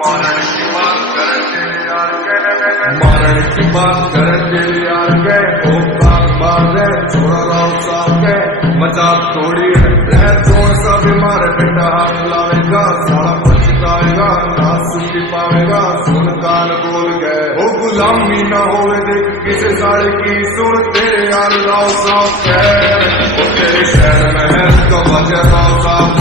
मारण की बात कर तेरे यार के, मारण की बात कर तेरे यार के, ओ बात है छोड़ा राव साहब के, मजाक थोड़ी है रह जोर सा बीमार बेटा हाथ लावेगा, सारा पछताएगा ना सुखी पावेगा, सुन कान बोल गए ओ गुलामी ना होवे देख किसे साड़े की, सुन तेरे यार राव साहब के, ओ तेरे शहर में है तो वजह राव साहब